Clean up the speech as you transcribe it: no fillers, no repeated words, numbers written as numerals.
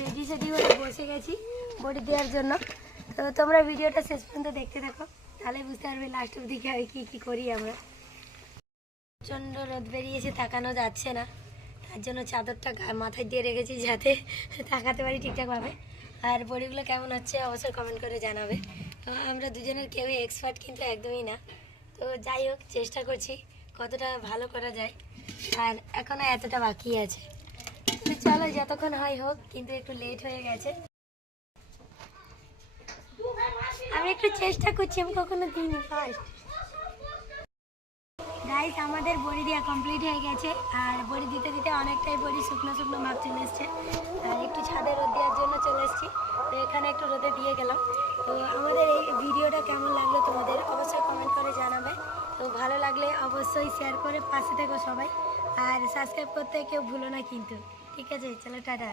Ready সেডি হয়ে বসে গেছি বডি দেওয়ার জন্য। তো তোমরা ভিডিওটা শেষ পর্যন্ত দেখতে থাকো, তাহলে বুঝতে পারবে লাস্ট অব্দি কী করি আমরা। প্রচণ্ড রোদ বেরিয়েছে, তাকানো যাচ্ছে না, তার জন্য চাদরটা মাথায় দিয়ে রেখেছি যাতে তাকাতে পারি ঠিকঠাকভাবে। আর বডিগুলো কেমন হচ্ছে অবশ্যই কমেন্ট করে জানাবে। তো আমরা দুজনের কেউই এক্সপার্ট কিন্তু একদমই না, তো যাই হোক চেষ্টা করছি কতটা ভালো করা যায়। আর এখনও এতটা বাকি আছে, তো চলো যতক্ষণ হয় হোক, কিন্তু একটু লেট হয়ে গেছে। আমি একটু চেষ্টা করছি, আমি কখনো দিইনি ফার্স্ট। গাইস আমাদের বড়ি দেওয়া কমপ্লিট হয়ে গেছে, আর বড়ি দিতে দিতে অনেকটাই বড়ি শুকনো শুকনো মাপ চলে এসছে। আর একটু ছাদে রোদ দেওয়ার জন্য চলে এসেছি, তো এখানে একটু রোদে দিয়ে গেলাম। তো আমাদের এই ভিডিওটা কেমন লাগলো তোমাদের অবশ্যই কমেন্ট করে জানাবে। তো ভালো লাগলে অবশ্যই শেয়ার করে পাশে থেকো সবাই, আর সাবস্ক্রাইব করতে কেউ ভুলো না কিন্তু। ঠিক আছে, চলো টাটা।